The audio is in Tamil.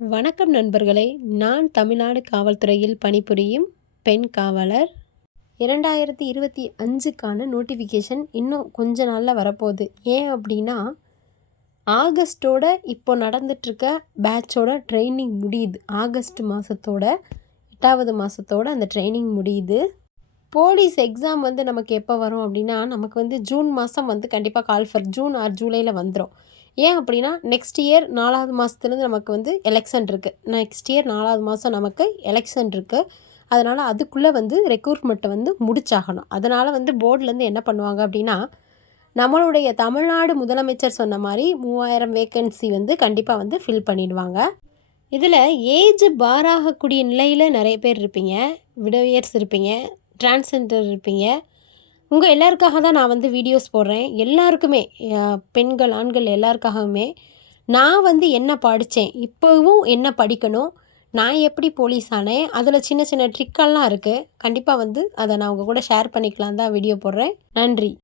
வணக்கம் நண்பர்களே, நான் தமிழ்நாடு காவல்துறையில் பணிபுரியும் பெண் காவலர். 2025க்கான நோட்டிஃபிகேஷன் இன்னும் கொஞ்ச நாளில் வரப்போகுது. ஏன் அப்படின்னா, ஆகஸ்ட்டோட இப்போ நடந்துட்டுருக்க பேட்சோட ட்ரைனிங் முடியுது. ஆகஸ்ட் மாதத்தோட 8வது மாதத்தோட அந்த ட்ரைனிங் முடியுது. போலீஸ் எக்ஸாம் நமக்கு எப்போ வரும் அப்படின்னா, நமக்கு ஜூன் மாதம் கண்டிப்பாக கால் ஃபர் ஜூன் ஆர் ஜூலையில் வந்துடும். ஏன் அப்படின்னா, நெக்ஸ்ட் இயர் 4வது மாதத்துலேருந்து நமக்கு எலெக்ஷன் இருக்குது. நெக்ஸ்ட் இயர் 4வது மாதம் நமக்கு எலெக்ஷன் இருக்குது. அதனால் அதுக்குள்ளே ரெக்ரூட்மெண்ட்டை முடிச்சாகணும். அதனால் போர்ட்லேருந்து என்ன பண்ணுவாங்க அப்படின்னா, நம்மளுடைய தமிழ்நாடு முதலமைச்சர் சொன்ன மாதிரி 3000 வேக்கன்சி கண்டிப்பாக ஃபில் பண்ணிடுவாங்க. இதில் ஏஜ் பார் ஆகக்கூடிய நிலையில் நிறைய பேர் இருப்பீங்க. விடோயர்ஸ் இருப்பீங்க, டிரான்ஸ்ஜெண்டர் இருப்பீங்க. உங்கள் எல்லாருக்காக தான் நான் வீடியோஸ் போடுறேன். எல்லாருக்குமே, பெண்கள் ஆண்கள் எல்லாருக்காகவுமே நான் என்ன படித்தேன், இப்போவும் என்ன படிக்கணும், நான் எப்படி போலீஸ் ஆனேன், அதில் சின்ன சின்ன ட்ரிக்கெல்லாம் இருக்குது. கண்டிப்பாக அதை நான் உங்கள் கூட ஷேர் பண்ணிக்கலாம் தான் வீடியோ போடுறேன். நன்றி.